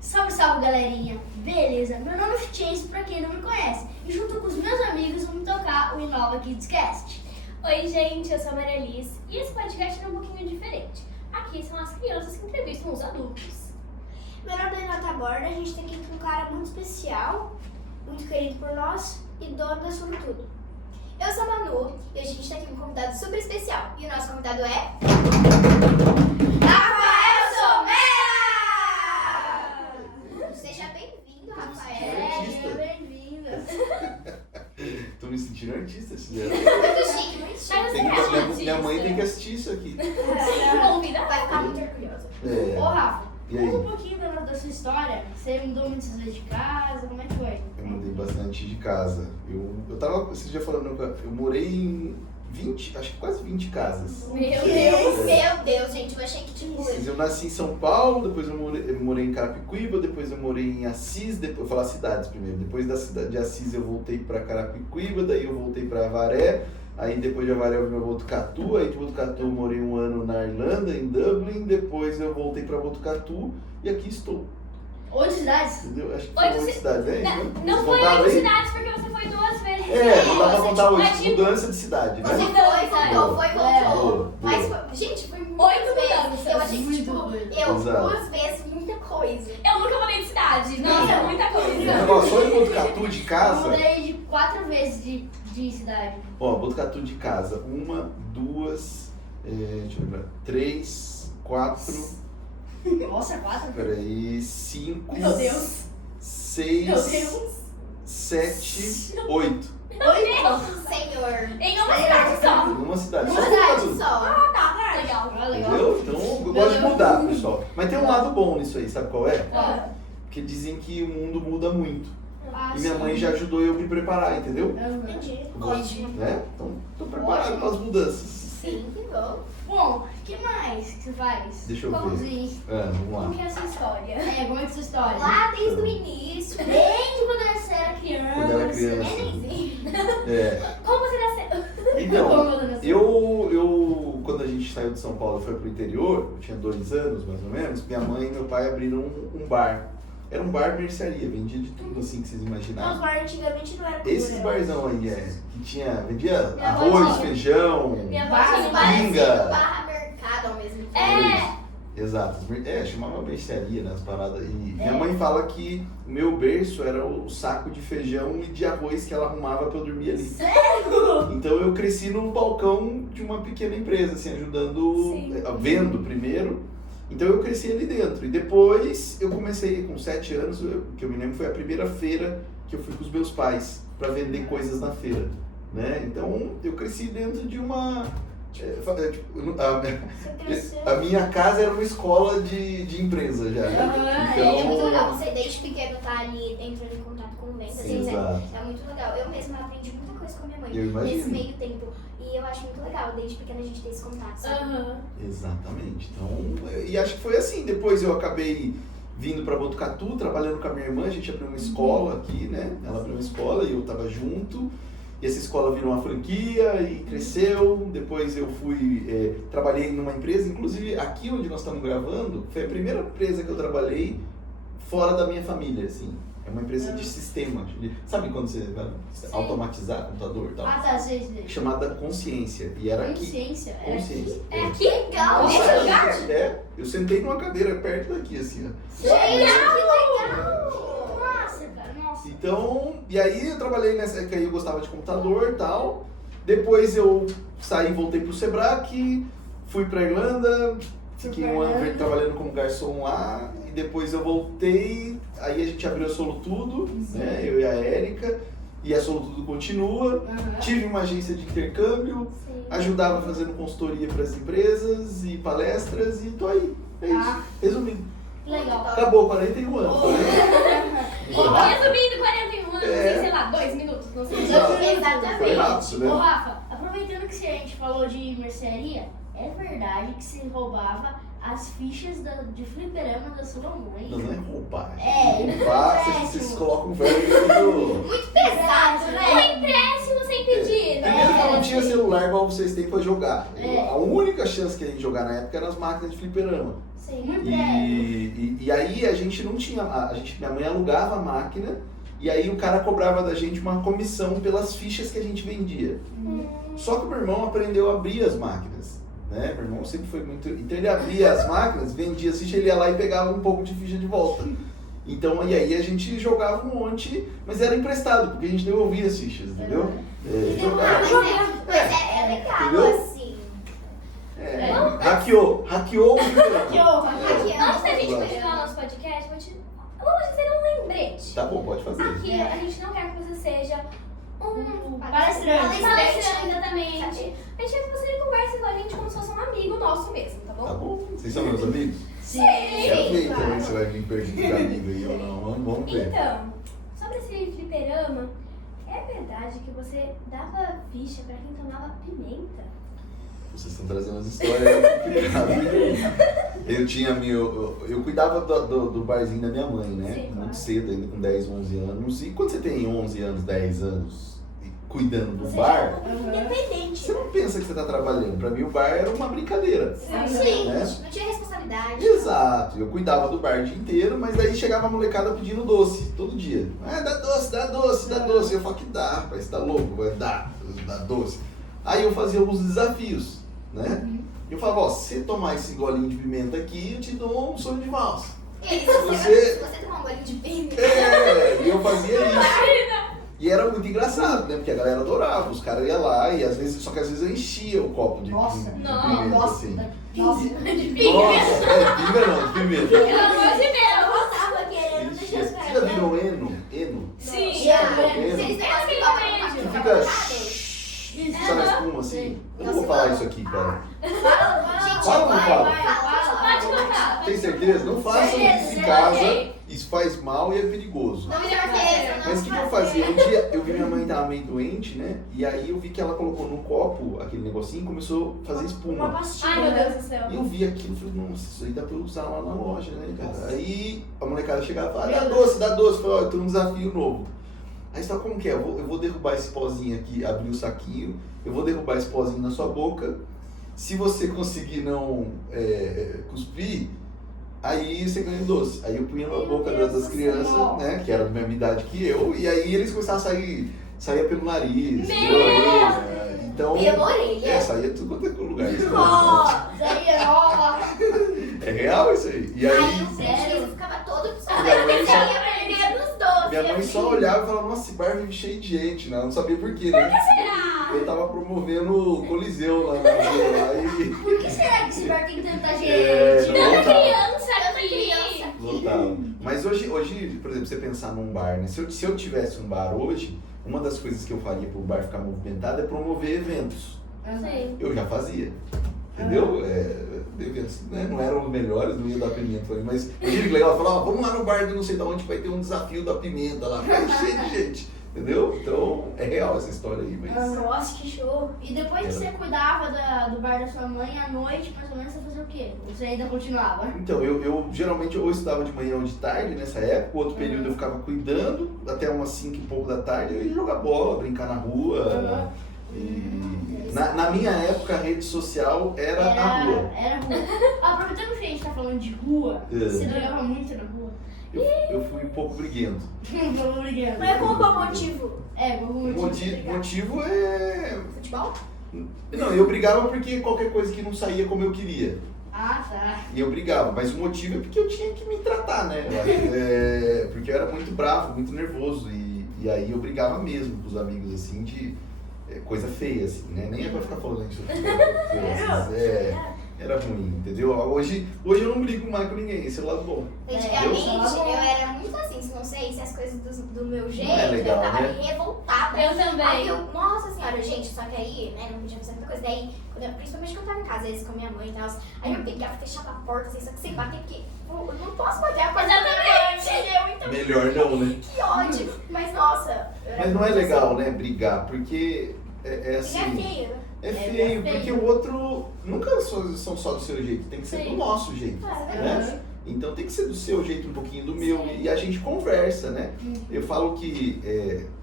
Salve, salve, galerinha! Beleza? Meu nome é Chase, pra quem não me conhece. E junto com os meus amigos vamos tocar o Inova Kids Cast. Oi, gente, eu sou a Maria Liz e esse podcast é um pouquinho diferente. Aqui são as crianças que entrevistam os adultos. Meu nome é Renata Borda, a gente tem aqui um cara muito especial, muito querido por nós e dono da Sobretudo. Eu sou a Manu e hoje a gente está aqui com um convidado super especial. E o nosso convidado é... Rafael Somera! Seja bem-vindo, Rafael. Bem-vindo. Tô me sentindo artista esse dia. Muito chique, muito chique. Mas Tem você que- é minha, artista? minha mãe tem que assistir isso aqui. Convida? Vai ficar muito orgulhosa. Ô, Rafa, E aí? conta um pouquinho da sua história. Você mudou muitas vezes de casa, como é que foi? Eu mudei bastante de casa. Eu tava, você já falando, eu morei em 20, acho que quase 20 casas. Meu Deus! Meu Deus, gente, eu achei que tipo... Mas eu nasci em São Paulo, depois eu morei em Carapicuíba, depois eu morei em Assis, depois, vou falar cidades primeiro. Depois da cidade de Assis eu voltei pra Carapicuíba, daí eu voltei pra Avaré, aí depois de Avaré eu vim pra Botucatu, aí de Botucatu eu morei um ano na Irlanda, em Dublin, depois eu voltei pra Botucatu e aqui estou. 8 cidades? Entendeu? Acho que Oito foi 8 cidades, né? Não Vocês foi contaram 8 aí? cidades porque você foi 2 vezes. É, não dá pra Você, contar mas 8, tipo- mudança de cidade, Você né? voltou, voltou. Boa, Mas, boa. gente, foi muito 8 vezes. mudanças. Eu achei que, Muito tipo, doido. eu Exato. 2 vezes, muita coisa. Eu nunca mudei de cidade. Nossa, é muita coisa. Ó, só em Botucatu de Eu casa, mudei de 4 vezes de cidade. ó, Botucatu de casa, 1, 2, deixa eu lembrar, 3, 4, Nossa, 4? peraí, 5, Meu Deus. 6, Meu Deus. 7, 8. Senhor. Em uma cidade só. Numa cidade. Uma Só cidade Botucatu. só. Tá, legal. Ah, legal. Entendeu? Então eu gosto de mudar, pessoal. Mas tem um lado bom nisso aí, sabe qual é? Ah. Porque dizem que o mundo muda muito. Ah, E minha sim. mãe já ajudou eu a me preparar, entendeu? Entendi. Ótimo. Né? Então, tô preparado para as mudanças. Sim, que bom. Bom, o que mais que você faz? Deixa eu ver. Cozinha. Vamos lá. Como que é a sua história? Como é que é a sua história? Lá desde o início, né? Desde quando você era criança. Quando eu era criança. Nenenzinho. É. Como você nasceu? Então, Como você nasceu? eu, quando a gente saiu de São Paulo e foi pro interior, eu tinha 2 anos mais ou menos, minha mãe e meu pai abriram um bar. Era um bar mercearia, vendia de tudo assim que vocês Não, os imaginavam. bar antigamente não era como Esses era. barzão aí, que vendia Minha avó arroz, tinha. feijão, Minha avó Bar- tinha Parecia Pinga. um barra mercado ao mesmo tempo. É. Exato, chamava mercearia nas paradas. E minha mãe fala que o meu berço era o saco de feijão e de arroz que ela arrumava pra eu dormir ali. Sério? Então eu cresci num balcão de uma pequena empresa, assim, ajudando, Sim. vendo primeiro. Então eu cresci ali dentro. E depois eu comecei com 7 anos, que eu me lembro foi a primeira feira que eu fui com os meus pais para vender coisas na feira, né? Então eu cresci dentro de uma Você cresceu. a minha casa era uma escola de empresa já. Né? É muito legal. Você desde pequeno tá ali entrando em contato com vendas. Sim, Né? exato. É muito legal. Eu mesma aprendi muita coisa com a minha mãe Eu imagino. nesse meio tempo. E eu acho muito legal, desde pequena a gente ter esse contato, sabe? Aham. Exatamente. Então, e acho que foi assim. Depois eu acabei vindo para Botucatu, trabalhando com a minha irmã. A gente abriu uma escola aqui, né? Ela abriu uma escola e eu tava junto. E essa escola virou uma franquia e cresceu. Depois eu fui, trabalhei numa empresa, inclusive aqui onde nós estamos gravando, foi a primeira empresa que eu trabalhei fora da minha família, assim. É uma empresa de sistema. Sabe quando você vai automatizar computador e tal? Ah, tá, sei. Chamada Consciência. E era aqui. Consciência? Era Consciência. É aqui? Legal, Nossa, esse lugar. eu sentei numa cadeira perto daqui, assim, ó. Gente, que legal! Nossa, cara, nossa. Então, e aí eu trabalhei nessa, que aí eu gostava de computador e tal. Depois eu saí, voltei pro Sebrae, fui pra Irlanda, fiquei um ano trabalhando como garçom lá. E depois eu voltei, aí a gente abriu a Solutudo, né, eu e a Érica. E a Solutudo continua. Tive uma agência de intercâmbio, Sim. ajudava fazendo consultoria para as empresas e palestras e tô aí. É isso. Ah. Resumindo. Legal. Acabou 41 anos. Né? Resumindo, 41 anos É. em, sei lá, 2 minutos, não sei. Exato. Foi Exatamente. rápido, Ô, né? Rafa, aproveitando que a gente falou de mercearia, é verdade que você roubava as fichas de fliperama da sua mãe? Não, não é roubagem. É, Roubar, empréstimo. vocês colocam um verbo muito... Muito pesado, Um né? empréstimo sem pedir, É mesmo que ela não né? tinha celular igual vocês têm pra jogar. É. A única chance que a gente jogar na época era nas máquinas de fliperama. Sim. Muito E aí a gente não tinha. Minha mãe alugava a máquina e aí o cara cobrava da gente uma comissão pelas fichas que a gente vendia. Só que o meu irmão aprendeu a abrir as máquinas. Né? Meu irmão sempre foi muito. Então ele abria as máquinas, vendia as fichas, ele ia lá e pegava um pouco de ficha de volta. Então, e aí a gente jogava um monte, mas era emprestado, porque a gente devolvia as fichas, entendeu? Jogava. Mas é legal, Entendeu? assim. Hackeou o fliperama. Antes da gente Vai. continuar nosso podcast, vamos dizer um lembrete. Tá bom, pode fazer. Aqui a gente não quer que você seja um Palestrante. palestrante, exatamente. A gente quer que você converse com a gente como se fosse um amigo nosso mesmo, tá bom? Tá bom? Vocês são meus amigos? Sim. Quero ver também se vai vir perdido de amigo aí ou não. Vamos ver. Então, sobre esse fliperama, é verdade que você dava ficha pra quem tomava pimenta? Vocês estão trazendo as histórias complicadas. Eu cuidava do barzinho da minha mãe, né? Sim, Muito claro. cedo, ainda com 10, 11 anos. E quando você tem 11 anos, 10 anos, e cuidando do Você bar, já é independente. você não pensa que você está trabalhando. Pra mim, o bar era uma brincadeira. Sim, Né? não tinha responsabilidade. Exato, eu cuidava do bar o dia inteiro, mas daí chegava a molecada pedindo doce, todo dia. Dá doce, dá doce, dá doce. Eu falo que dá, rapaz, você tá louco? Vai dar doce. Aí eu fazia alguns desafios, né? Eu falava, ó, se você tomar esse golinho de pimenta aqui, eu te dou um sonho de valsa. E Você- se você tomar um golinho de pimenta, E eu fazia isso. E era muito engraçado, né? Porque a galera adorava, os caras iam lá e às vezes, só que às vezes eu enchia o copo de Nossa, pimenta, nossa, assim. nossa. Nossa, pinga não, pimenta. Pelo amor de Deus! Eu tava querendo deixar os Vocês caras. já viram Eno? Eno? Sim. se Eno? eles É negócio aquele que toma remédio. Que na fica... cabeça. Sabe a espuma assim? Eu não vou falar isso aqui, cara. Gente, Fala ou não fala? Pode contar. Tem certeza? Não façam isso em casa. Isso faz mal e é perigoso. Não me certeza, não Mas o que eu fazia? Um dia eu vi minha mãe tava meio doente, né? E aí eu vi que ela colocou no copo aquele negocinho e começou a fazer Uma espuma. pastilha. Ai, meu Deus do céu. E eu vi aquilo e falei, nossa, isso aí dá pra eu usar lá na loja, né, cara? Aí a molecada chegava e falava, dá doce, dá doce. Eu falei, ó, eu tenho um desafio novo. Aí sabe como que é? Eu vou derrubar esse pozinho aqui, abrir o saquinho, eu vou derrubar esse pozinho na sua boca. Se você conseguir não cuspir, aí você ganha o doce. Aí eu punha na boca das crianças, né, que era da mesma idade que eu, e aí eles começavam a saía pelo nariz, pela orelha. Então, Pela orelha? saía tudo quanto é lugar. Isso é Sério, real isso aí. E aí, Aí o prejuízo ficava todo Minha mãe só- ia perder nos doces. minha mãe só olhava e falava, nossa, esse bar vive cheio de gente, né? Ela não sabia por quê, né? Eu tava promovendo o Coliseu lá na rua, lá e por que será que esse bar tem tanta gente? não lotava. Criança Tanta aqui. criança. Lotava. Mas hoje, por exemplo, você pensar num bar, né? Se eu tivesse um bar hoje, uma das coisas que eu faria pro bar ficar movimentado é promover eventos. Sim. Eu já fazia. Entendeu? Eventos, né? Não eram os melhores, não ia dar pimenta pra mim, mas eu achei legal, falar, ó, vamos lá no bar de não sei de onde vai ter um desafio da pimenta lá, vai cheio de gente. Entendeu? Então, é real essa história aí, mas... Nossa, que show. E depois que você cuidava do bar da sua mãe, à noite, mais ou menos, você fazia o quê? Você ainda continuava? Então, eu geralmente ou estudava de manhã ou de tarde nessa época, o outro período eu ficava cuidando, até umas 5 e pouco da tarde, eu ia jogar bola, brincar na rua. E na minha época, a rede social era a rua. Era rua. Aproveitando que a gente tá falando de rua, você jogava muito na rua? Eu fui um pouco briguento. Vamos brigando. Mas qual que é o motivo? Qual o Motivo é... Futebol? Não, eu brigava porque qualquer coisa que não saía como eu queria. Ah, tá. E eu brigava, mas o motivo é porque eu tinha que me tratar, né? Porque eu era muito bravo, muito nervoso. E aí eu brigava mesmo com os amigos, assim, de coisa feia, assim, né? Nem é pra ficar falando isso. Era ruim, entendeu? Hoje eu não brigo mais com ninguém, esse é o lado bom. Antigamente, eu era muito assim, se não sei se as coisas do meu jeito, é legal, eu tava né? revoltada. Eu também. Aí eu, nossa senhora, gente, só que aí, né, não podia fazer muita coisa. Daí, principalmente quando eu tava em casa, às vezes com a minha mãe e tal, aí eu pegava, fechava a porta, assim, só que sem bater, porque eu não posso bater a porta da minha mãe, entendeu? Então, Melhor não, né? que ódio. Mas, nossa. eu era Mas não é muito legal, né, brigar, porque é assim. assim... Ele é feio, né? É feio, porque o outro nunca são só do seu jeito, tem que ser do nosso jeito. É Né? Então tem que ser do seu jeito, um pouquinho do meu, e a gente conversa, né? Eu falo que,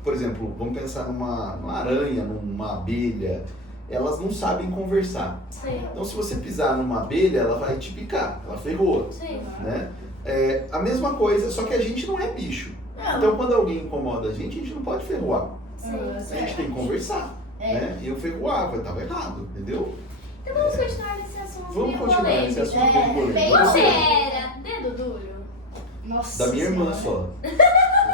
por exemplo, vamos pensar numa aranha, numa abelha, elas não sabem conversar. Sim. Então se você pisar numa abelha, ela vai te picar, ela ferrou, Sim. né? A mesma coisa, só que a gente não é bicho. Então quando alguém incomoda a gente não pode ferroar. A gente tem que conversar, né? Eu ferroava, eu tava errado, entendeu? Então vamos continuar nesse assunto Vamos meio continuar polêmico. nesse assunto bem polêmico. Você era dedo duro? Nossa Da minha irmã Senhora. só.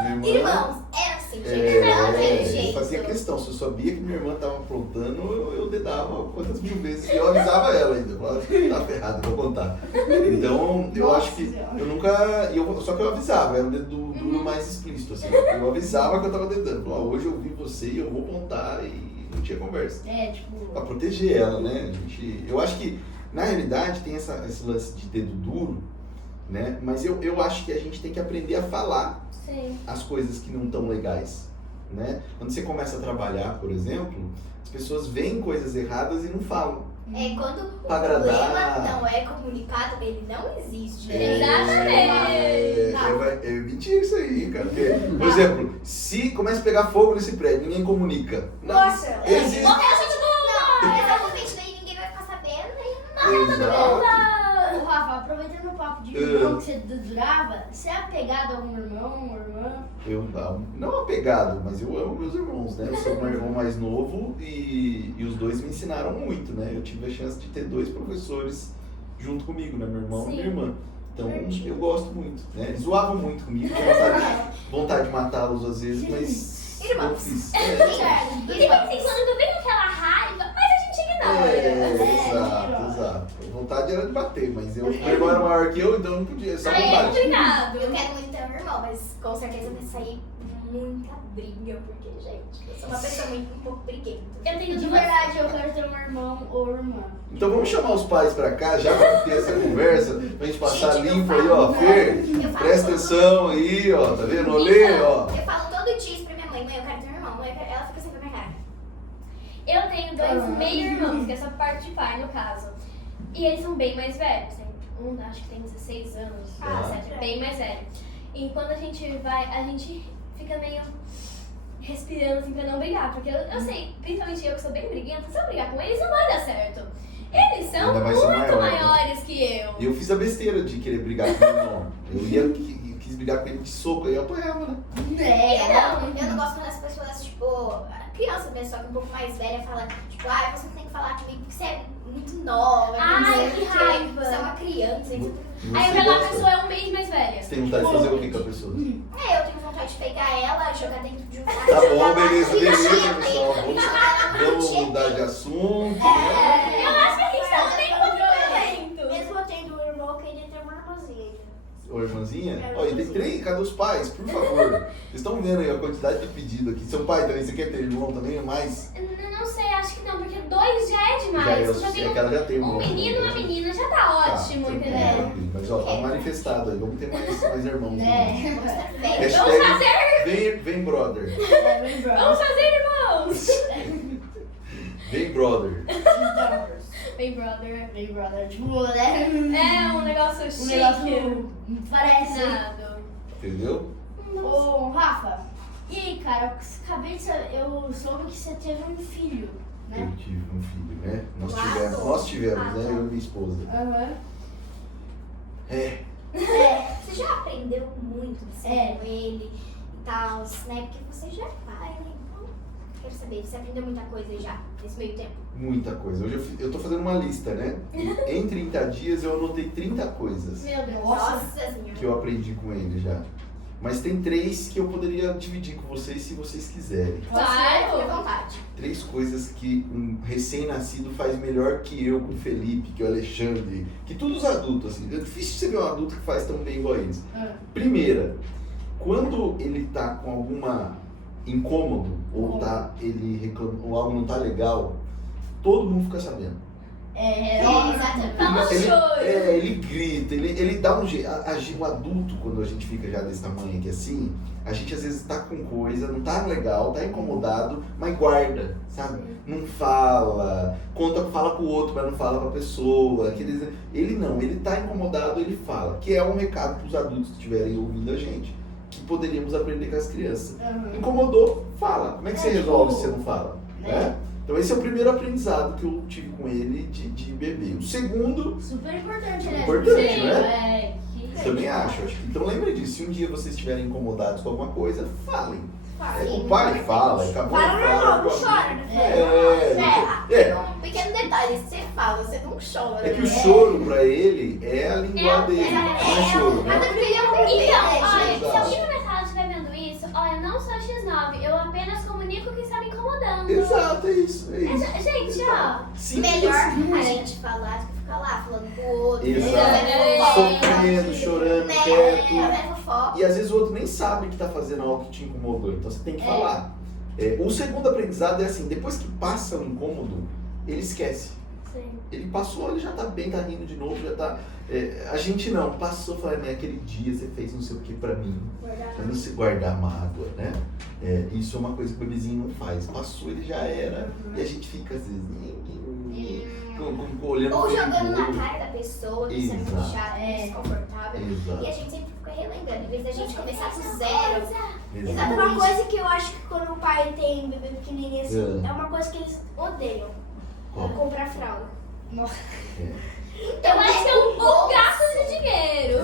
Minha irmã, Irmãos, era assim, gente. Não tem eu jeito. fazia questão, se eu sabia que minha irmã tava aprontando, eu dedava quantas mil vezes. E eu avisava ela ainda, eu falava, tá ferrado, eu vou contar. Então, eu Nossa acho que Senhora. eu nunca. Só que eu avisava, era um dedo duro mais explícito, assim. Eu avisava que eu tava dedando. Falava, hoje eu vi você e eu vou contar, e não tinha conversa. Tipo... Pra proteger ela, né? Eu acho que, na realidade, tem esse lance de dedo duro, né? Mas eu acho que a gente tem que aprender a falar Sim. as coisas que não estão legais, né? Quando você começa a trabalhar, por exemplo, as pessoas veem coisas erradas e não falam. Quando o Pra agradar. problema não é comunicado, ele não existe. Exatamente. É mentira isso aí, cara. Porque, por exemplo, se começa a pegar fogo nesse prédio, ninguém comunica. Nossa, Existe. Não, exatamente, daí ninguém vai ficar sabendo, daí Exato. Ô, Rafa, aproveitando o papo de irmão que você durava, você é apegado a algum irmão ou irmã? Eu não apegado, mas eu amo meus irmãos, né? Eu sou meu irmão mais novo e os dois me ensinaram muito, né? Eu tive a chance de ter 2 professores junto comigo, né? Meu irmão e minha irmã. Então eu gosto muito, né? Eles zoavam muito comigo, tinha vontade de matá-los às vezes, mas Irmãos. eu fiz. E de vez em quando vem aquela raiva, mas a gente ignora. Exato. A vontade era de bater, mas meu irmão era maior que eu, então eu não podia, só Aí é vontade. complicado. eu quero muito ter um irmão, mas com certeza vai sair muita briga, porque, gente, eu sou uma pessoa muito um pouco briguenta. Eu tenho De duas. verdade, eu quero ter um irmão ou irmã. Então vamos chamar os pais pra cá, já pra ter essa conversa, pra gente passar Gente, eu limpo falo, aí, ó. né? Fer, Eu falo presta todo- atenção aí, ó, tá vendo? Olê, ó. Eu falo todo dia isso pra minha mãe, eu quero ter um irmão, ela fica sempre na minha cara. Eu tenho 2 meio-irmãos, que é só parte de pai, no caso. E eles são bem mais velhos. Um acho que tem 16 anos, 17, bem mais velho. E quando a gente vai, a gente fica meio respirando assim pra não brigar. Porque eu sei, principalmente eu que sou bem briguenta, se eu brigar com eles não vai dar certo. Eles são Ainda mais ser muito maior, né? maiores que eu. E eu fiz a besteira de querer brigar com meu irmão. Eu quis brigar com ele de soco, aí eu apanhava, né? Eu não gosto quando as pessoas, tipo, criança mesmo, só que um pouco mais velha, fala, tipo, você não tem que falar comigo porque você é muito nova. Ai, não sei o que quê, raiva. Você é uma criança. Aí eu pego a pessoa é um mês mais velha. Você tem vontade de fazer o que com a pessoa? Eu tenho vontade de pegar ela, jogar dentro de um carro. Tá bom, beleza, Jogar pessoal. Vamos mudar de assunto, né? Eu acho que a gente tá nem movimento. mesmo eu tendo um irmão, eu queria ter uma irmãzinha. Ô, irmãzinha, olha, tem 3, cadê os pais? Por favor. Vocês estão vendo aí a quantidade de pedido aqui. Seu pai também, você quer ter irmão também? Mais? Não sei, acho que não, porque 2 já é demais. Já, Já tem é que ela já tem um menino e uma menina, já tá ótimo, tá, entendeu? Mas ó, tá manifestado aí, vamos ter mais irmãos. Vamos Hashtag fazer, vem brother. vamos fazer, irmãos! Vem brother. Bem, brother. Big Brother, tipo, né? É um negócio Um chique. negócio parece. Nada. Entendeu? Ô, Rafa, e aí, cara, eu acabei de saber, eu soube que você teve um filho, né? Eu tive um filho, né? Claro. Nós tivemos, né? Eu e minha esposa. Aham. Você já aprendeu muito assim, É. com ele e tal, né? Porque você já é pai, né? Então, quero saber, você aprendeu muita coisa já nesse meio tempo? Muita coisa. Hoje eu tô fazendo uma lista, né? E em 30 dias eu anotei 30 coisas Meu Deus. Nossa senhora. que eu aprendi com ele já. Mas tem 3 que eu poderia dividir com vocês se vocês quiserem. Fique à Claro. vontade. 3 coisas que um recém-nascido faz melhor que eu, com o Felipe, que o Alexandre, que todos os adultos, assim. É difícil você ver um adulto que faz tão bem igual a eles. Primeira, quando ele tá com alguma incômodo, ou tá, ele reclama, ou algo não tá legal, todo mundo fica sabendo. Exatamente. Famoso Ele, choro. ele grita, ele dá um jeito. O adulto, quando a gente fica já desse tamanho aqui assim, a gente às vezes tá com coisa, não tá legal, tá incomodado, mas guarda, sabe? Não fala, fala pro outro, mas não fala pra pessoa. Ele não, ele tá incomodado, ele fala. Que é um recado pros adultos que estiverem ouvindo a gente, que poderíamos aprender com as crianças. Incomodou, fala. Como é que você resolve se você não fala? Né? Então esse é o primeiro aprendizado que eu tive com ele de bebê. O segundo, Super importante, né? importante, Sim, né? que Também acho. Então lembre disso, se um dia vocês estiverem incomodados com alguma coisa, falem. Sim, O pai fala, acabou de Fala falar. não chora, né? Um pequeno detalhe, você fala, você não chora. É que o né? choro pra ele é a língua dele, não é choro, né? Até porque ele é um bebê, Então, né, olha, gente? se alguém na minha sala estiver vendo isso, olha, não sou X9, eu apenas comunico quem está me incomodando. Exato, é isso, é isso. Gente, ó. Simples Melhor assim. a gente falar do que ficar lá falando com o outro. Exato. Sofrendo, chorando, né? quieto. É fofoca. E às vezes o outro nem sabe que tá fazendo algo que te incomodou, então você tem que falar. O segundo aprendizado é assim, depois que passa o incômodo, ele esquece. Sim. Ele passou, ele já tá bem, tá rindo de novo, já tá... a gente não, passou, falando, aquele dia você fez não sei o que pra mim. Pra não se guardar mágoa, né? Isso é uma coisa que o bebezinho não faz. Passou, ele já era. E a gente fica, às vezes, olhando Ou pro jogando na olho. cara da pessoa, que isso é muito Exato. chato, desconfortável. E Exato. a gente sempre fica relembrando. Em vez da gente começar do zero. Exato. Uma coisa que eu acho que quando o pai tem bebê pequenininho assim, é uma coisa que eles odeiam. Qual? Comprar fralda. Eu acho que é um gasto de dinheiro.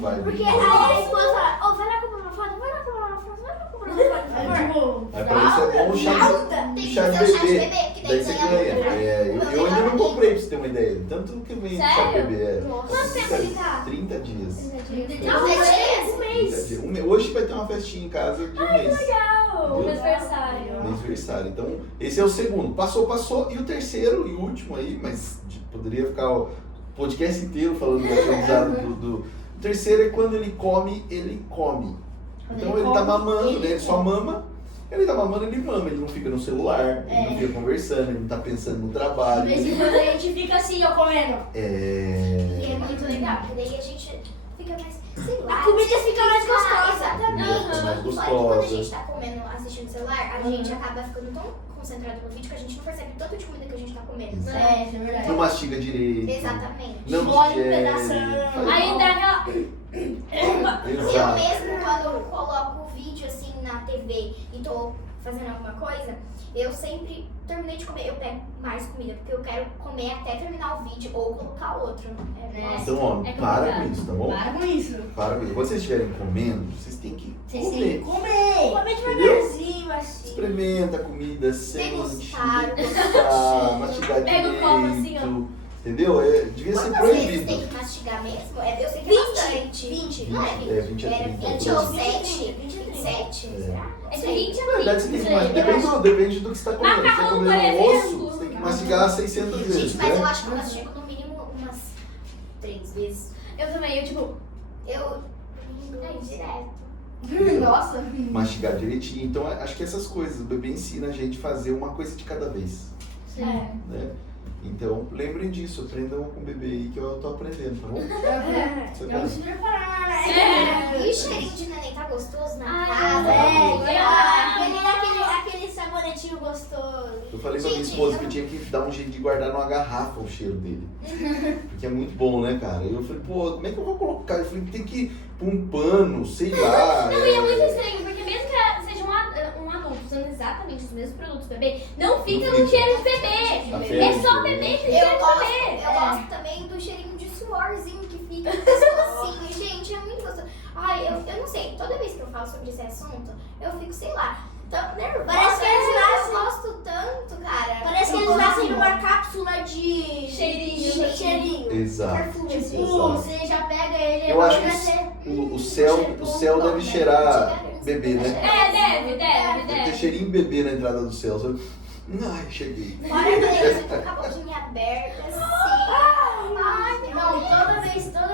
Vai. Porque aí a esposa fala, vai lá comprar uma fralda, vai lá comprar uma fralda, vai lá comprar uma fralda, por favor. Aí pra isso é bom o chá Tem de que chá ser de o chá de bebê. bebê, que Daí daí você ganha ganha. muito. Eu ainda não comprei pra você ter uma ideia. Tanto que vem chá de Sério? bebê. Quanto tempo ele tá? 30 dias. Um mês. 30 dias. Hoje vai ter uma festinha em casa de um mês. Legal. Viu? Aniversário. Aniversário. Então, esse é o segundo. Passou. E o terceiro e último aí, mas poderia ficar o podcast inteiro falando do aprendizado do... O terceiro é quando ele come, ele come. Então ele tá mamando, né? Ele só mama. Ele tá mamando, ele mama. Ele não fica no celular, ele não fica conversando, ele não tá pensando no De trabalho. vez em quando a gente fica assim, ó, comendo. E é muito legal, porque daí a gente fica mais, sei lá. A comida fica mais gostosa. Exatamente. Fica mais Só que quando a gostosa. gente tá comendo, assistindo o celular, a gente acaba ficando tão concentrado no vídeo que a gente não percebe o tanto de comida que a gente tá comendo. Exato. Isso é verdade. Não mastiga direito. Exatamente. Não Engole um digere. pedação. faz Aí mal. dá aquela. Eu Exato. mesmo, quando eu coloco o vídeo assim na TV e tô fazendo alguma coisa, eu sempre terminei de comer, eu pego mais comida, porque eu quero comer até terminar o vídeo ou colocar outro. Nossa. Então, ó, É para complicado. com isso, tá bom? Para com isso. Para com isso. Quando vocês estiverem comendo, vocês têm que Vocês têm que comer. comer. Comer devagarzinho, assim. Experimenta a comida, sente, Degustar, degustar, mastigar Pega o copo assim, direito. Entendeu? Devia ser Quantas vezes proibido. tem que mastigar mesmo? Eu sei que é 20. bastante. 20. Não é 20? 20 a Era 30. 20 ou 20. 7? 27? É. Será? É de Sei. 20 Na a verdade, você tem 20. que mastigar. Depende do que você está comendo. Se você está Macarrão, comendo por um osso, exemplo. você tem que mastigar 600 vezes. Gente, mas eu Né? acho que eu mastigo no mínimo umas 3 vezes. Eu também, eu tipo. Eu. direto. Nossa. Mastigar direitinho. Então, acho que essas coisas, o bebê ensina a gente a fazer uma coisa de cada vez. Né? Então, lembrem disso, aprendam com o bebê aí que eu tô aprendendo, tá bom? Isso é bom. Vamos se preparar, né? E o cheirinho de neném tá gostoso na Ai, casa? Aquele sabonetinho gostoso. Eu falei pra minha Gente, esposa que eu tinha que dar um jeito de guardar numa garrafa o cheiro dele. Porque é muito bom, né, cara? Eu falei, pô, como é que eu vou colocar? Eu falei, tem que ir pra um pano, sei lá. Não, e é muito estranho, porque mesmo que seja um adulto usando exatamente os mesmos produtos do bebê, não fica Não no fica. cheiro de bebê. A É só febre, bebê que tem Eu cheiro de gosto, bebê. eu gosto também do cheirinho de suorzinho que fica no pescocinho. Gente, é muito gostoso. Ai, eu não sei, toda vez que eu falo sobre esse assunto, eu fico, sei lá, tão nervosa. Parece que eles eu gosto tanto, cara. Parece que eles nascem numa cápsula de cheirinho. Exato. Perfume, assim. Tipo, você já pega ele Eu acho que vai ser. o céu deve cheirar bebê, né? É, Deve ter deve. cheirinho bebê na entrada do céu. Sabe? Ai, cheguei. Fora deles, eu tô com a boquinha aberta, assim. Ai, Não, toda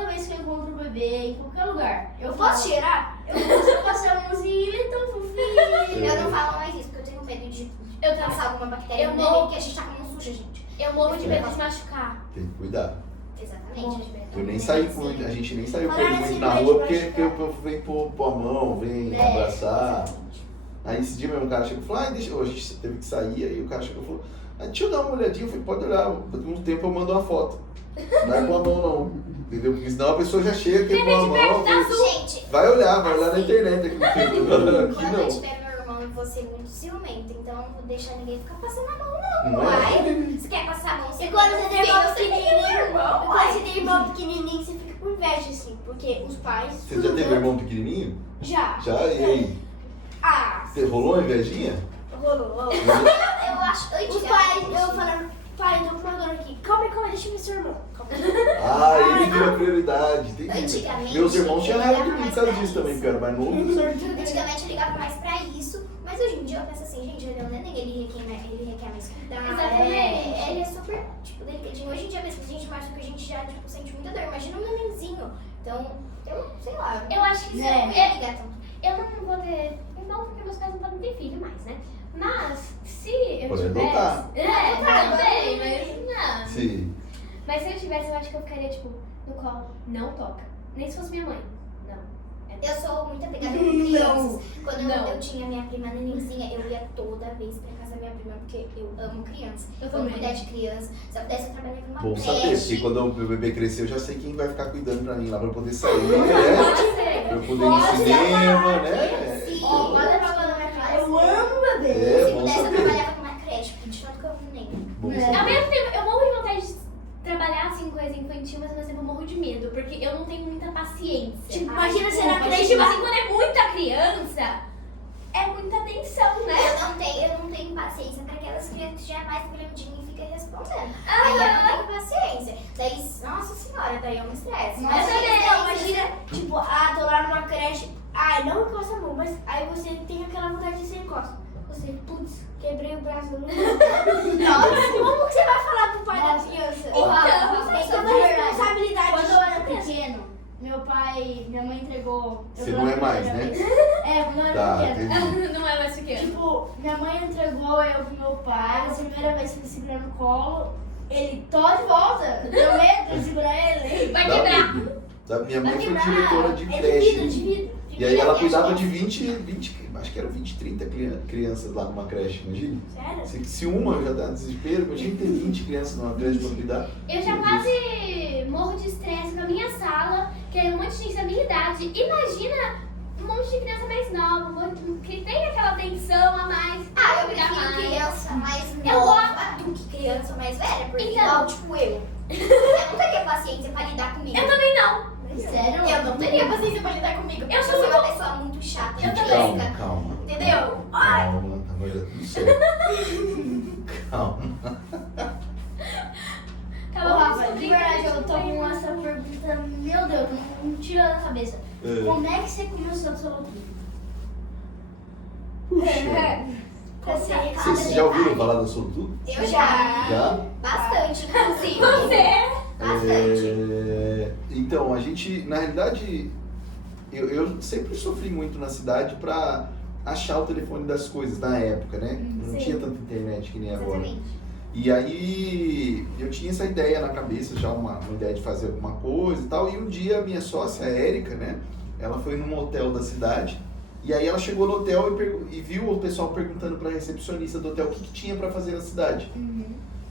vez que eu encontro o bebê em qualquer lugar, eu Posso falo, cheirar? eu posso passar a mãozinha, ele é tão fofinho. Eu não falo mais isso, porque eu tenho medo de Eu também. passar alguma bactéria Eu no não- neném, porque a gente tá com a mão suja, gente. Eu morro de medo de machucar. Tem que cuidar. Exatamente. Eu nem saí com, a gente nem saiu com ele Falaram muito assim, na mas rua, vai porque ficar. o povo vem pôr a mão, vem abraçar. Aí esse dia mesmo o cara chegou e falou, deixa, a gente teve que sair, aí o cara chegou e falou, deixa eu dar uma olhadinha, eu falei, pode olhar, daqui a um tempo eu mando uma foto. Não é com a mão não, entendeu? Porque senão a pessoa já chega, quebrou a mão, Gente, vai olhar na internet aqui, aqui quando eu não. tiver meu irmão, eu vou ser muito ciumenta, então eu não vou deixar ninguém ficar passando a mão, não. Não é? Uai, você quer passar a mão? E quando você tem irmão você tem pequenininho, irmão, quando você tem irmão pequenininho, você fica com inveja, assim, porque os pais... Você já teve irmão pequenininho? Já. Já? E aí? Ah, Você rolou uma invejinha? rolou. Eu acho, Os pais, eu falando, pai, eu tô com uma dor aqui. Calma aí, deixa eu ver seu irmão. Calma aí. Ah, ele virou prioridade, entendi. Antigamente, Meus irmãos tinham eu raiva de ligava mim por mais causa pra disso também, isso. porque eu era mais novo. Antigamente eu ligava mais pra isso, mas hoje em dia eu penso assim, gente, ele é um neném, ele requer mais cuidado. Exatamente. Ele é super, tipo, delicadinho. Hoje em dia mesmo, a gente mais que a gente já, tipo, sente muita dor. Imagina um nenenzinho. Então, eu, sei lá, Eu acho que eu não ia ligar tanto. eu não vou ter irmão porque meus pais não podem ter filho mais, né? Mas se eu Pode tivesse. adotar. Também, mas não. Sim. Mas se eu tivesse, eu acho que eu ficaria tipo, no colo, não toca. Nem se fosse minha mãe. Não. Eu sou muito apegada com crianças. Quando Não. eu tinha minha prima nenenzinha, eu ia toda vez pra casa da minha prima, porque eu amo criança. Eu Eu amo também. cuidar de criança. Se eu pudesse, eu trabalhava numa Bom creche. saber, porque quando o meu bebê crescer, eu já sei quem vai ficar cuidando pra mim lá pra eu poder sair, né? Pode ser. Pra eu poder ir no cinema, né? Sim. Ó, olha pra quando vai falar, eu amo bebê. É, Se bom pudesse, eu saber. trabalhava numa creche, porque de fato que eu amo nem. Bom É. Ao saber. mesmo tempo, eu morro de vontade de trabalhar assim, coisa infantil, mas ao mesmo tempo eu morro de medo, porque eu não tenho muita paciência. Tipo, imagina você na Tipo creche, assim, quando é muita criança, é muita atenção, né? Eu não tenho paciência para aquelas crianças que já é mais grandinho e fica respondendo. Aí eu não tenho paciência. Daí, nossa senhora, daí eu me estresso. Mas aí, imagina, tipo, tô lá numa creche, não encosta a mão, mas aí você tem aquela vontade de ser encosta. Você, putz, quebrei o braço. Não. Nossa, como que você vai falar pro pai da criança? Então, Tem isso é toda a verdade. responsabilidade. Quando eu era pequeno, minha mãe entregou. eu Você fui não lá é pela mais, primeira né? vez. É, quando eu era Tá, pequena. entendi. Não é mais pequeno. Tipo, minha mãe entregou eu pro meu pai, a primeira vez que ele segurou no colo, ele tô de volta. Deu medo de segurar ele. Vai Dá quebrar. medo. Sabe, minha mãe Vai foi quebrar. diretora de É creche. de vidro. E aí ela cuidava de 20, acho que eram 20, 30 crianças lá numa creche, imagina. Sério? Se uma já dá desespero, imagina ter 20 crianças numa creche pra cuidar. Eu já quase morro de estresse na minha sala, que é um monte de gente da minha idade. Imagina um monte de criança mais nova, que tem aquela tensão a mais. eu cuidar prefiro mais. criança mais Eu nova do que criança mais velha, porque Então. igual, tipo eu não teria paciência pra lidar comigo. Eu também não. Sério? Eu não teria paciência pra lidar comigo. Eu sou sou muito- uma pessoa muito chata, Eu muito também. louca. Calma. Entendeu? Calma, vai dar tudo certo. Calma. Ô, Acabou Rafa, de verdade, eu tô com essa pergunta, meu Deus, não tira da cabeça. Como é que você começou a solotudo? Puxa. Vocês já ouviram falar da Solutudo? Eu já. Já? Bastante, inclusive. Você. Então, a gente, na realidade, eu sempre sofri muito na cidade pra achar o telefone das coisas na época, né? Não tinha tanta internet que nem agora. Exatamente. E aí eu tinha essa ideia na cabeça, já uma ideia de fazer alguma coisa e tal. E um dia a minha sócia, a Érica, né? Ela foi num hotel da cidade. E aí ela chegou no hotel e viu o pessoal perguntando pra recepcionista do hotel o que tinha pra fazer na cidade.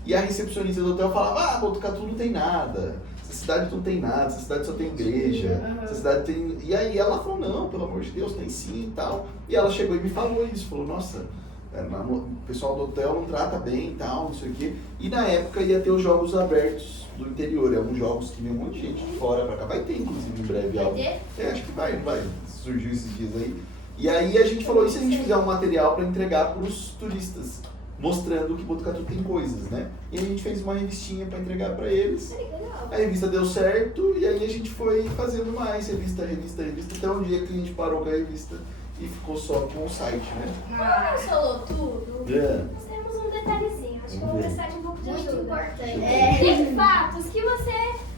E a recepcionista do hotel falava, Botucatu não tem nada. Essa cidade não tem nada, essa cidade só tem igreja. Essa cidade tem... E aí ela falou, não, pelo amor de Deus, tem sim e tal. E ela chegou e me falou isso, falou, nossa... O pessoal do hotel não trata bem e tal, não sei o quê. E na época ia ter os jogos abertos do interior. É uns jogos que vem um monte de gente de fora pra cá. Vai ter, inclusive, em breve algo. Acho que vai, não vai. Surgiu esses dias aí. E aí a gente falou, e se a gente fizer um material pra entregar pros turistas? Mostrando que Botucatu tem coisas, né? E a gente fez uma revistinha pra entregar pra eles. A revista deu certo e aí a gente foi fazendo mais revista, até um dia que a gente parou com a revista e ficou só com o site, né? Quando eu solo tudo, É. nós temos um detalhezinho. Acho que eu vou precisar de um pouco de Muito ajuda. importante. Tem fatos que você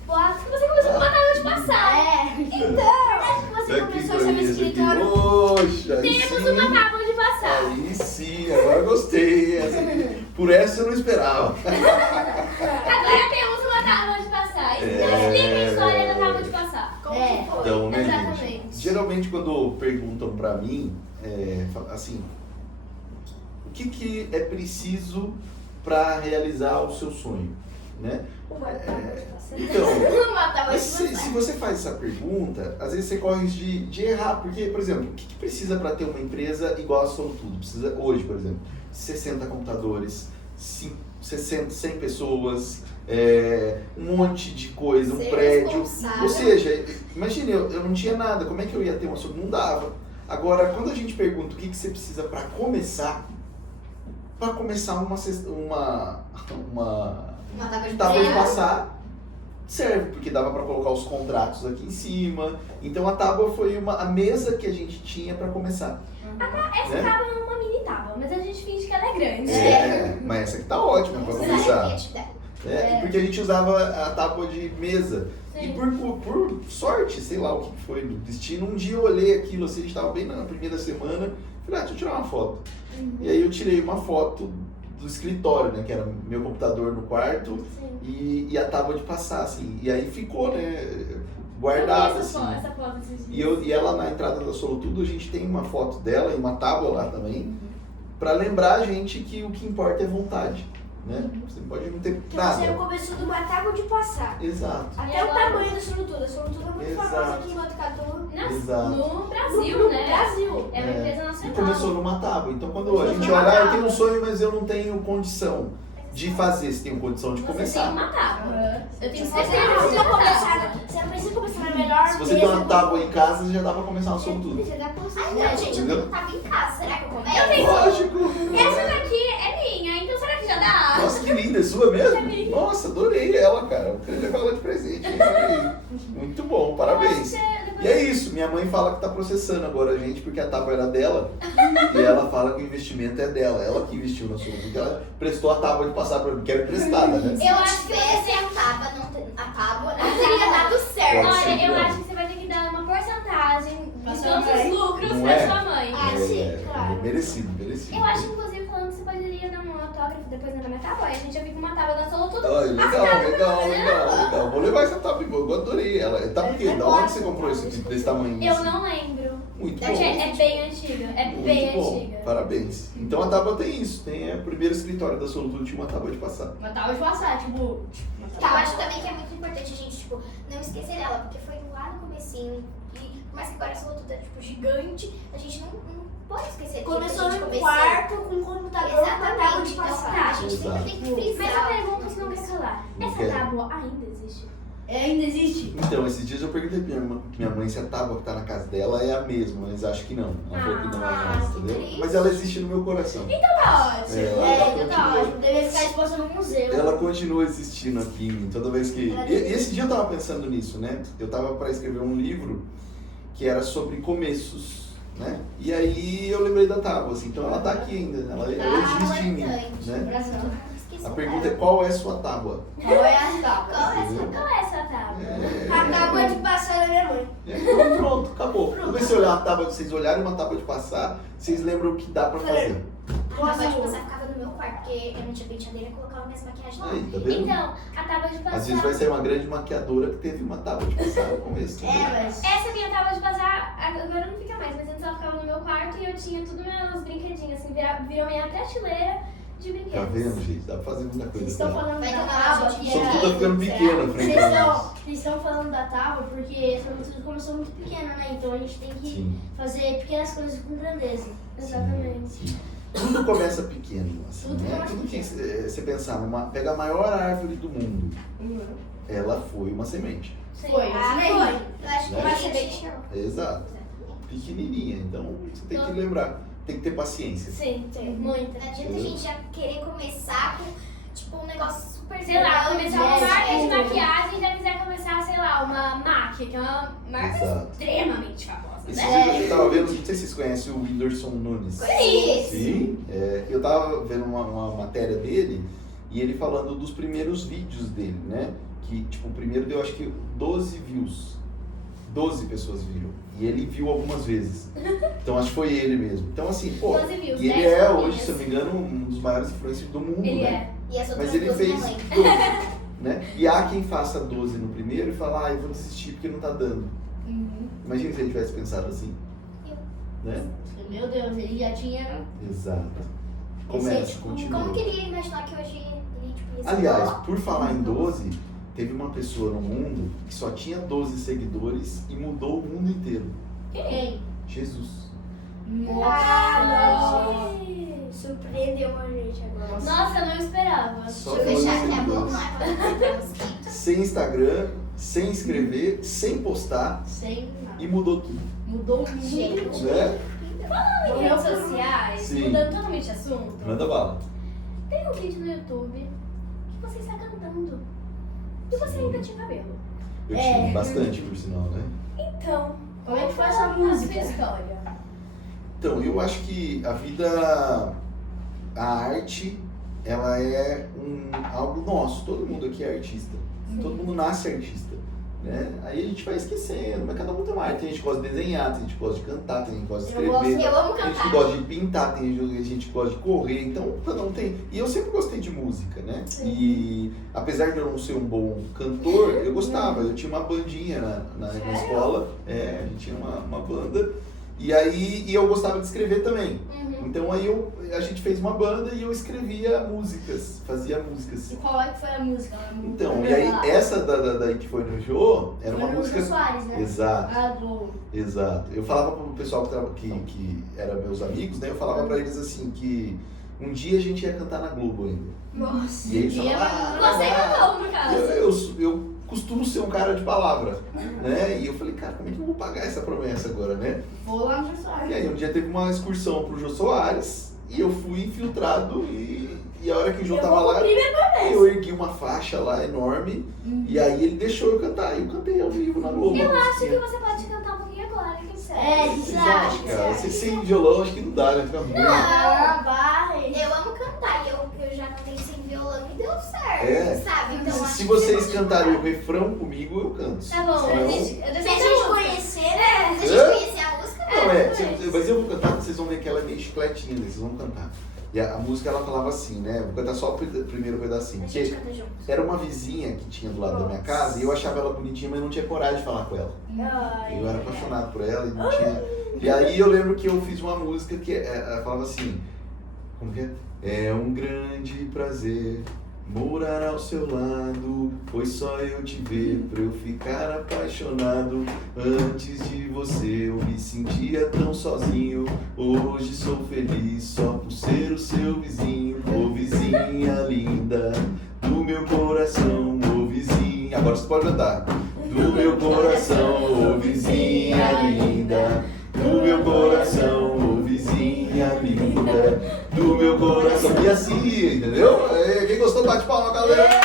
começou a botar ano passado. Então, você começou a ser uma escritora. Poxa, aí Temos sim. uma tábua de passado. Aí sim, agora gostei. Por essa eu não esperava. Agora temos uma tábua de passar. Explica a história da tábua de passar. Como que foi? Então, né, Exatamente. gente? Geralmente quando perguntam pra mim, assim, o que é preciso pra realizar o seu sonho, né? Uma tábua de passar. Então, Uma tábua de se passar. você faz essa pergunta, às vezes você corre de errar, porque, por exemplo, o que precisa para ter uma empresa igual a Solutudo? Precisa, hoje, por exemplo, 60 computadores, 100 pessoas, um monte de coisa, um Ser prédio. responsável. Ou seja, imagine, eu não tinha nada, como é que eu ia ter uma Solutudo? Não dava. Agora, quando a gente pergunta o que você precisa para começar uma Uma tábua de tábua de passar. passar serve, porque dava para colocar os contratos aqui em cima. Então a tábua foi a mesa que a gente tinha para começar. Essa Né? tábua é uma mini tábua, mas a gente finge que ela é grande. Mas essa aqui tá ótima para Usar a começar. criatividade. Porque a gente usava a tábua de mesa. Sim. E por sorte, sei lá o que foi do destino, um dia eu olhei aquilo assim, a gente tava bem na primeira semana, falei, deixa eu tirar uma foto. E aí eu tirei uma foto do escritório, né, que era meu computador no quarto e a tábua de passar, assim. E aí ficou, né, guardado, assim. Essa foto esses E, dias. e ela na entrada da Solutudo, a gente tem uma foto dela e uma tábua lá também, pra lembrar a gente que o que importa é vontade, né? Você pode não ter Porque nada. você começou de uma tábua de passar. Exato. Até E o agora? tamanho da Solutudo. A Solutudo é muito Exato. famosa aqui em Botucatu. Exato. No Brasil, No né? Brasil. É uma empresa E nacional. começou numa tábua. Então quando a Começou gente numa olha, eu tábua. tenho um sonho, mas eu não tenho condição de fazer. Você tem condição de Você tem começar. uma tábua. Eu tenho Você certeza não que precisa você começar, você não precisa começar na melhor Se você tem uma tábua em casa, já dá pra começar uma Solutudo. Você dá pra você. Não, gente, eu não tava em casa. Será que eu começo? Eu tenho. Lógico! Essa daqui é minha, então será que já dá? Nossa, que linda, é sua mesmo? É minha. Nossa, adorei ela, cara. Eu queria levar ela de presente. Hein? Olha aí. Muito bom, parabéns. E é isso, minha mãe fala que tá processando agora a gente porque a tábua era dela e ela fala que o investimento é dela, ela que investiu na Solutudo, porque ela prestou a tábua de passar pra mim, que era emprestada, né? Se eu tivesse a tábua não teria dado certo. Pode ser, Olha, eu não. acho que você vai ter que dar uma porcentagem Pra de sua todos mãe. os lucros Não pra é? sua mãe. Ah, sim, claro. Merecido, merecido. Eu acho, inclusive, falando que você poderia dar um autógrafo depois na minha tábua, aí a gente já fica com uma tábua da Solutudo. Ai, legal. Vou levar essa tábua, eu adorei ela. Tá por quê? Da onde você comprou esse tipo desse tamanho? Eu assim? não lembro. Muito É, bom. é bem antiga. É Muito bem bom. antiga. Parabéns. Então a tábua tem isso, tem o primeiro escritório da Solutudo tinha uma tábua de passar. Uma tábua de passar, tipo. Eu acho também que é muito importante a gente, tipo, não esquecer dela, porque foi lá no comecinho. E por mais que agora a Solutudo é, tipo, gigante, a gente não pode esquecer que Começou a gente no começou. quarto com um computador com uma tábua Exatamente, de então passar. a gente sempre tem que frisar. Mas a pergunta que não quer calar. Não Essa quer. tábua ainda existe? Ainda existe? Então, esses dias eu perguntei pra minha mãe se a tábua que tá na casa dela é a mesma, mas acho que não. Ela falou que não é mais, que entendeu? triste. Mas ela existe no meu coração. Tá ótimo. Então tá ótimo. Deveria ficar exposta no museu. Ela continua existindo aqui em mim, toda vez que... E esse dia eu tava pensando nisso, né? Eu tava pra escrever um livro que era sobre começos, né? E aí eu lembrei da tábua, assim, então ela tá aqui ainda, ela existe em mim, importante. né? Brasil. A pergunta é qual é sua tábua? Qual é a tábua? Qual é essa tábua? A tábua de passar da minha mãe. Então pronto, acabou. Vamos ver se olhar uma tábua, vocês olharem uma tábua de passar, vocês lembram o que dá pra fazer. A tábua de passar ficava no meu quarto, porque eu não tinha penteadeira e colocava minhas maquiagens lá. Aí, tá vendo? Então, a tábua de passar. Às vezes vai ser uma grande maqueadora que teve uma tábua de passar no começo. entendeu? mas. Essa minha tábua de passar, agora não fica mais, mas antes ela ficava no meu quarto e eu tinha tudo meus brinquedinhos, assim, virou minha prateleira de brinquedos. Tá vendo, gente? Dá pra fazer muita Vocês coisa. estão Tá? falando Vai da tomar tábua uma que Só era. tudo tá ficando pequeno Vocês frente a nós. estão falando da tábua porque essa tudo começou muito pequena, né? Então a gente tem que Sim. fazer pequenas coisas com grandeza. Exatamente. Sim. Tudo começa pequeno, assim, Tudo né? começa Tudo que pequeno. você pensar pega a maior árvore do mundo, ela foi uma semente. Sim. Foi. Ah, Isso foi. mesmo. Eu acho que Né? a gente... Exato. Pequenininha, então você tem que lembrar, tem que ter paciência. Sim, muita. Não adianta a gente já querer começar com, tipo, um negócio super Sei lá, grande, começar uma marca de é. maquiagem e já quiser começar, sei lá, uma MAC, que é uma marca Exato. extremamente famosa, Esses né? dias eu tava vendo, não sei se vocês conhecem o Whindersson Nunes. Sim. Sim, eu tava vendo uma matéria dele e ele falando dos primeiros vídeos dele, né? Que, tipo, o primeiro deu acho que 12 views. 12 pessoas viram. E ele viu algumas vezes. Então acho que foi ele mesmo. Então assim, pô. 12 views, E ele 10 é famílias. hoje, se eu não me engano, um dos maiores influencers do mundo, Ele né? E as outras Mas ele 12 fez não lembro. 12, né? E há quem faça 12 no primeiro e fala, eu vou desistir porque não tá dando. Imagina se ele tivesse pensado assim. Né? Meu Deus, ele já tinha... Exato. Começa, continua. Como que ele ia imaginar que hoje ele tipo, ia ser Aliás, bom? por falar em 12, teve uma pessoa no mundo que só tinha 12 seguidores e mudou o mundo inteiro. Quem? Jesus. Surpreendeu a gente agora. Nossa, eu não esperava. Só Deixa eu 12 fechar aqui a boca, seguidores. mas vamos entrar nos 500. Sem Instagram, sem escrever, sem postar Sem... e mudou tudo. Mudou o mundo. Gente. Né? Em redes sociais, Sim. mudando totalmente de assunto, Manda bala. tem um vídeo no YouTube que você está cantando. E você ainda tinha cabelo. Eu tive bastante, por sinal, né? Então, Como é que foi essa a música? sua história? Então, eu acho que a vida, a arte, ela é algo nosso. Todo mundo aqui é artista. Todo mundo nasce artista. Né? Aí a gente vai esquecendo, mas cada um tem uma arte. Tem gente que gosta de desenhar, tem gente que gosta de cantar, tem gente que gosta de escrever. Eu amo Tem gente que cantar. gosta de pintar, tem gente que gosta de correr, então cada um tem. E eu sempre gostei de música, né? E apesar de eu não ser um bom cantor, eu gostava. Eu tinha uma bandinha na escola, a gente tinha uma banda. E eu gostava de escrever também. Então aí a gente fez uma banda e eu escrevia músicas, fazia músicas. E qual é que foi a música? Então, e aí essa daí que foi no Jô, era uma Foi no música. Jô Soares, né? Exato. Ah, do... Exato. Eu falava pro pessoal que era meus amigos, né? Eu falava pra eles assim que um dia a gente ia cantar na Globo ainda. Nossa. E eles falavam, Você cantou, no caso. eu costumo ser um cara de palavra, né? E eu falei, cara, como é que eu vou pagar essa promessa agora, né? Vou lá no Jô Soares. E aí um dia teve uma excursão pro Jô Soares e eu fui infiltrado e a hora que o Jô tava lá, eu ergui uma faixa lá enorme e aí ele deixou eu cantar. E eu cantei ao vivo na Globo. Eu acho que você pode cantar um pouquinho agora, quem sabe? Vocês acham, cara? Você sem violão, acho que não dá, né? Fica ruim. Ah, vai. Eu amo cantar e eu já cantei sem violão e deu certo, É. sabe? Então, acho Se que vocês você cantarem o pode refrão comigo, eu canto. Tá bom, Senão- eu Se a deixei gente conhecer, né? Se a gente Hã? conhecer a música, Não, mas eu vou cantar, vocês vão ver que ela é meio chicletinha, né? Vocês vão cantar. E a música ela falava assim, né? Vou cantar só o primeiro pedacinho. a gente Que canta junto. era uma vizinha que tinha do lado da minha casa e eu achava ela bonitinha, mas não tinha coragem de falar com ela. Eu era apaixonado por ela e não tinha. E aí eu lembro que eu fiz uma música que ela falava assim, como que é? É um grande prazer morar ao seu lado, foi só eu te ver pra eu ficar apaixonado. Antes de você eu me sentia tão sozinho, hoje sou feliz só por ser o seu vizinho. Ô vizinha linda do meu coração, ô vizinha. Agora você pode cantar. Do meu coração, ô vizinha linda, do meu coração, ô vizinha linda, do meu coração. E assim, entendeu? Quem gostou, bate palma, galera.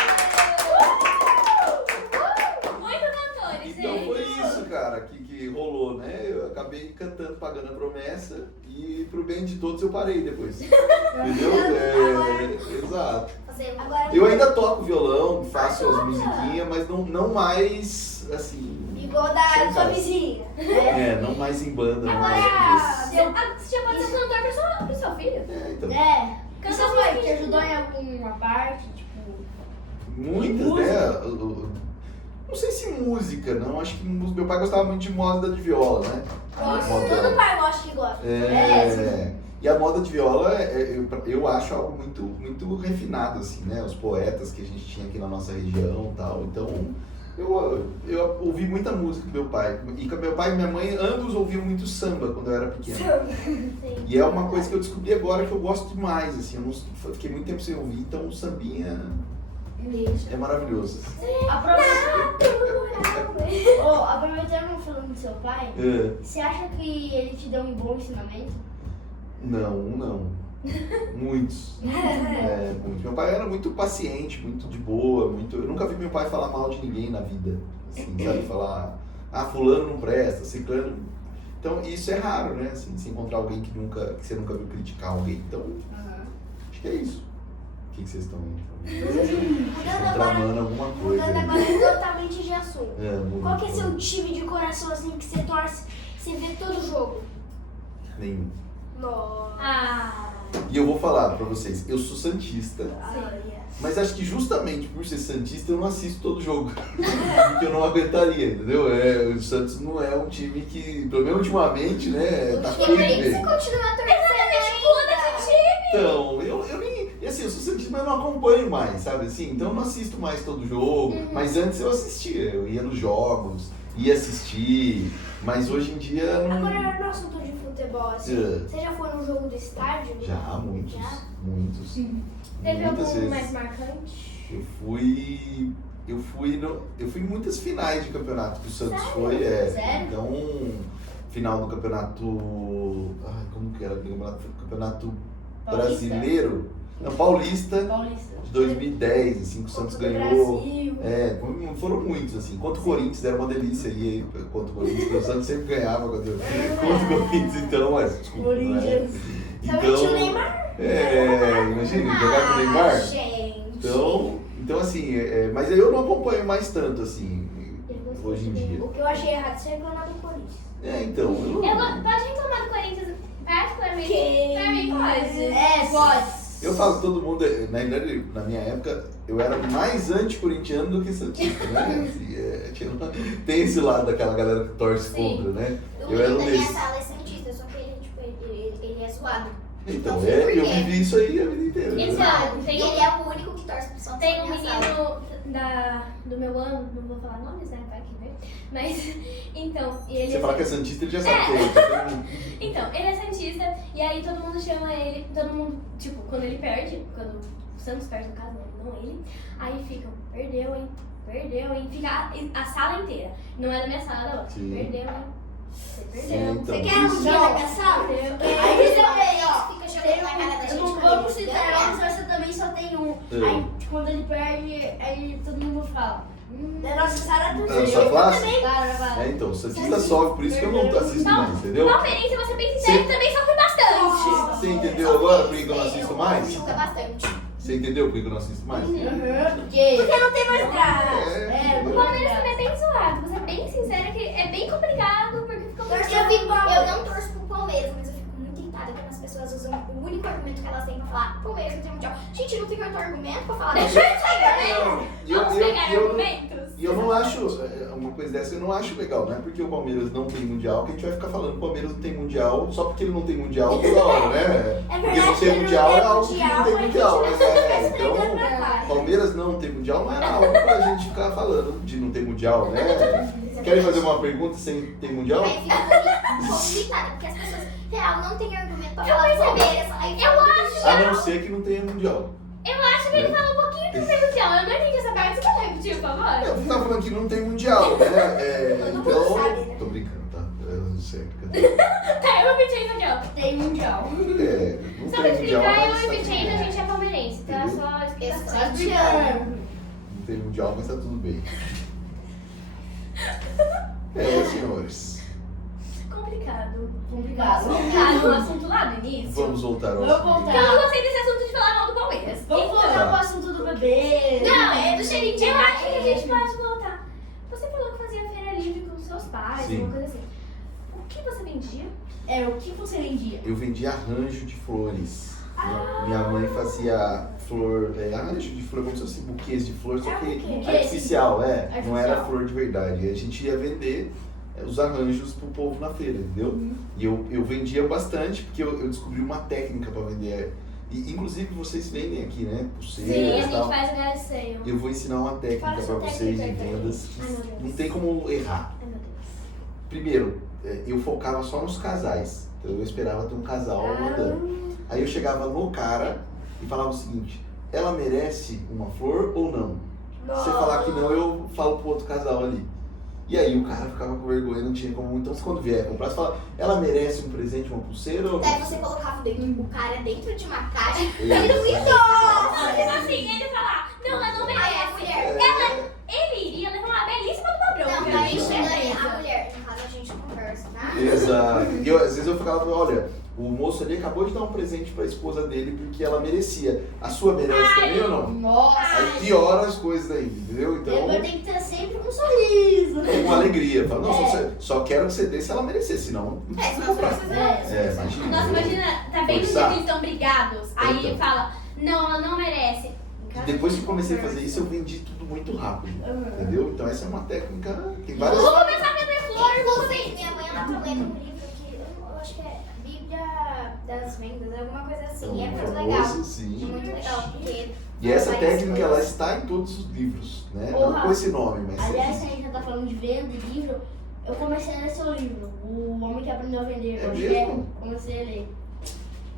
muito cantores, Então gente. foi isso, cara, que rolou, né? Eu acabei cantando, pagando a promessa e pro bem de todos eu parei depois. Entendeu? Exato. Agora, Eu ainda toco violão, faço as musiquinhas, mas não mais, assim... Igual da Sem sua cara. vizinha. Não mais em banda, não Agora, mais. Você já pode ser cantor pro seu filho. Então. E Canta seu pai te musiquinha. ajudou em alguma parte? Tipo, Muitas, né? Não sei se música, não. Acho que meu pai gostava muito de moda de viola, né? Todo pai gosta que gosta. E a moda de viola, eu acho algo muito, muito refinado, assim, né? Os poetas que a gente tinha aqui na nossa região e tal. Então, eu ouvi muita música do meu pai. E com meu pai e minha mãe, ambos ouviam muito samba quando eu era pequeno. E é uma coisa que eu descobri agora que eu gosto demais, assim. Eu não fiquei muito tempo sem ouvir, então o sambinha é maravilhoso. Aproveitando falando do seu pai, você acha que ele te deu um bom ensinamento? Não. Muitos. Muitos. Meu pai era muito paciente, muito de boa, eu nunca vi meu pai falar mal de ninguém na vida. Assim, sabe? Falar, fulano não presta, ciclano. Então isso é raro, né? Assim, se encontrar alguém que você nunca viu criticar alguém. Então, acho que é isso. O que vocês estão tramando alguma coisa? Mudando agora totalmente de assunto. Muda. Qual que é seu time de coração assim que você torce, você vê todo jogo? Nenhum. Nossa. Ah, E eu vou falar pra vocês, eu sou santista, mas acho que justamente por ser santista eu não assisto todo jogo. Porque eu não aguentaria, entendeu? O Santos não é um time que, pelo menos ultimamente, né, tá feio de ver. Você continua torcendo Então, eu nem. E assim, eu sou santista, mas eu não acompanho mais, sabe assim? Então eu não assisto mais todo jogo. Mas antes eu assistia, eu ia nos jogos, ia assistir. Mas hoje em dia não. Agora, no assunto de futebol, assim, você já foi num jogo do estádio? Já, muitos. Já? Muitos. Teve Muitas algum vezes. mais marcante? Eu fui em muitas finais de campeonato que o Santos foi. Sério? Então, final do campeonato. Ai, como que era? Campeonato brasileiro. Não, Paulista. De 2010, assim, que o Santos ganhou. Foram muitos, assim. Contra o Corinthians era uma delícia aí, contra o Corinthians, porque o Santos sempre ganhava contra o Corinthians, então, mas desculpa. Corinthians. Somente o Neymar? Imagina, jogar com o Neymar. gente. Então assim, mas aí eu não acompanho mais tanto, assim, hoje em dia. O que eu achei errado é você reclamar do Corinthians. Então, Pode reclamar do Corinthians, particularmente, pra mim pode. Pode. eu falo que todo mundo, na verdade, na minha época, eu era mais anti-corintiano do que santista, né? Assim, tem esse lado daquela galera que torce contra, né? O Eu era menino um da minha desses. sala é santista, só que ele é zoado. Então, Não sei por eu quê. vivi isso aí a vida inteira. né? Exato. E ele é o único que torce pro Santos Tem na um minha sala. menino do meu ano, não vou falar nomes, né? Vai que ver. Mas, então, e ele. Você fala que é santista, ele já sabe que é. Então, ele é santista, e aí todo mundo chama ele, todo mundo, tipo, quando ele perde, quando o Santos perde no caso, né, não ele, aí ficam, perdeu, hein, fica a sala inteira. Não é da minha sala, da outra. Sim. Perdeu, hein, você Sim, perdeu. então, Você quer um dia na minha sala? Aí você também, ó. Fica jogando na cara da gente. Não vamos citar nomes, mas você também só tem um. Aí, quando ele perde, aí todo mundo fala. Da nossa sala do Na sua classe? Claro. Então, o santista sofre, por isso que eu não assisto mais, entendeu? Palmeirense, você bem sincero, também sofre bastante. Você entendeu agora por que eu não assisto mais? Julga bastante. Você entendeu por que eu não assisto mais? Porque não tem mais graça. O Palmeiras também é bem zoado, vou ser bem sincera que é bem complicado, porque fica muito... Eu não torço pro Palmeiras, mas eu fico muito irritada quando as pessoas usam o único argumento que elas têm pra falar Palmeiras não tem mundial. Gente, não tem outro argumento pra falar. Deixa eu Vamos pegar argumentos? E eu não acho, uma coisa dessa eu não acho legal, não é porque o Palmeiras não tem mundial que a gente vai ficar falando que o Palmeiras não tem mundial só porque ele não tem mundial toda hora, né? Porque não ter mundial é algo que não tem mundial, né? Então, Palmeiras não ter mundial não era algo pra gente ficar falando de não ter mundial, né? Querem fazer uma pergunta sem ter mundial? Aí fica um pouco irritada, porque as pessoas, real, não tem argumento pra falar do Palmeiras. Aí Eu acho, A não ser que não tenha mundial. que ele falou um pouquinho que tem mundial. Eu não entendi essa parte, você pode repetir, por favor? Eu tava falando que não tem mundial, né? Todo mundo Então. sabe, né? Tô brincando, tá? Eu sei. Tá, eu repeti isso aqui, ó. Tem mundial. Não Só pra tem mundial, explicar, eu mas e tá o tudo Vicente, a bem. gente é palmeirense, tá? Entendeu? Só explicação. Não tem mundial, mas tá tudo bem. Senhores. Complicado. Complicado. Complicado o assunto lá do início. Vamos voltar ao Vamos assunto. voltar. Eu não gostei desse assunto de falar mal do Palmeiras. Vamos Então, voltar pro assunto do bebê. Não, é do cheirinho de eu acho que a gente pode voltar. Você falou que fazia feira livre com seus pais, Sim. uma coisa assim. O que você vendia? O que você vendia? Eu vendia arranjo de flores. Minha mãe fazia flor, arranjo de flor, como se fosse buquês de flor, só que buquê. artificial, não era Artificial. flor de verdade. E a gente ia vender os arranjos pro povo na feira, entendeu? E eu vendia bastante, porque eu descobri uma técnica para vender. E, inclusive vocês vendem aqui, né? Sim, a Pulseiras e gente tal. faz o garceio. Eu vou ensinar uma técnica Fala para sua vocês de técnica aí. vendas que Ai, meu Deus. não tem como errar. Ai, meu Deus. Primeiro, eu focava só nos casais. Então eu esperava ter um casal abordando. Aí eu chegava no cara e falava o seguinte: ela merece uma flor ou não? Se você falar que não, eu falo pro outro casal ali. E aí o cara ficava com vergonha, não tinha como. Então quando vier comprar, você fala: ela merece um presente, uma pulseira ou Daí você colocava o cara dentro de uma caixa. Ele Não, tipo assim, ele falar, não, ela não Aí a merece. mulher. Ele iria levar uma belíssima do padrão. Não, viu? daí Exato. chega aí a mulher. No caso a gente conversa, tá? Exato. E às vezes eu ficava, olha, o moço ali acabou de dar um presente pra esposa dele porque ela merecia. A sua merece também ou não? Nossa! Aí piora as coisas daí, entendeu? Então, Agora tem que ter sempre um sorriso. com alegria. Fala, não, só quero que você dê se ela merecer, senão não precisa comprar. Imagina. Nossa, imagina, tá bem no dia Forçar. que eles estão brigados. Aí Então. fala, não, ela não merece. Depois que eu comecei a fazer isso, eu vendi tudo muito rápido. Entendeu? Então essa é uma técnica. Tem várias. Vou começar a vender flores, vou Inclusive, minha mãe ela tá lendo um livro que eu acho que é Bíblia das Vendas, alguma coisa assim. E é muito famoso, legal. É sim. muito legal, porque. E essa várias técnica ela coisas. está em todos os livros, né? Porra. Não com esse nome, mas. Aliás, se a gente já tá falando de venda e livro, eu comecei a ler seu livro, O Homem que Aprendeu a Vender. É Eu mesmo? comecei a ler.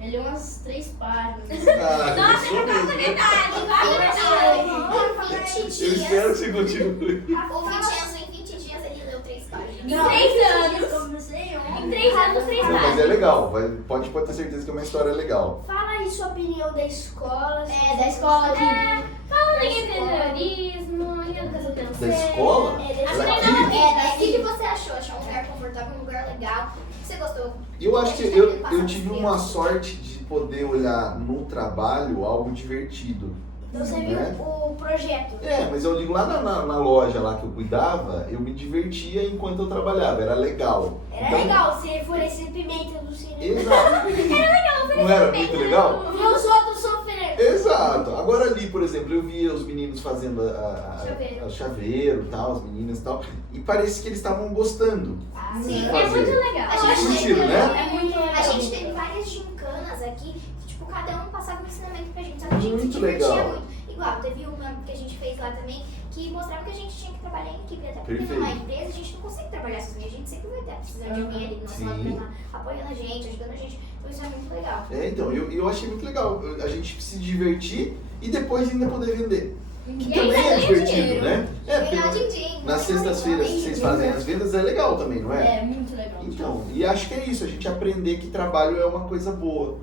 Eu li umas 3 páginas. Ah, Nossa, começou mesmo. verdade, vale verdade. Em 20 Eu espero que você continue. O Vincenzo, em 20 dias, ele leu 3 páginas. Em 3 anos. Eu comecei ontem. Em 3 anos, 3 Não, mas é páginas. legal. Pode ter certeza que é uma história legal. Fala aí sua opinião da escola. Da escola aqui. Falando em empreendedorismo, em educação Da financeira. escola? Acho Ela que aqui? O que você achou? Achou um lugar confortável, um lugar legal? O que você gostou? Eu acho que eu tive uma sorte de poder olhar no trabalho algo divertido. Então você viu Né? o projeto. É, mas eu digo lá na loja lá que eu cuidava, eu me divertia enquanto eu trabalhava, era legal. Era Então, legal você oferecer pimenta no cinema. Exato. Não era muito legal? Ver os outros sofrendo. Exato. Agora ali, por exemplo, eu via os meninos fazendo Chaveiro. o chaveiro, tal, as meninas e tal, e parece que eles estavam gostando. Sim, de É fazer. muito legal. A gente Curtiram, né? É muito legal. A gente teve várias gincanas aqui, que, tipo, cada um passava um ensinamento pra gente, sabe? A gente Muito se divertia legal. muito. Igual, teve uma que a gente fez lá também, que mostrava que a gente tinha que trabalhar em equipe, até porque Perfeito. numa empresa a gente não consegue trabalhar sozinho, a gente sempre vai estar precisando de alguém ali do nosso lado Sim. pra estar apoiando a gente, ajudando a gente, então isso é muito legal. É, então, eu achei muito legal a gente se divertir e depois ainda poder vender. Que E também ainda é ganha divertido, dinheiro. né? É, Ganhar porque din-din. nas sextas-feiras que vocês fazem as vendas é legal também, não é? É muito legal. Então, e acho que é isso, a gente aprender que trabalho é uma coisa boa.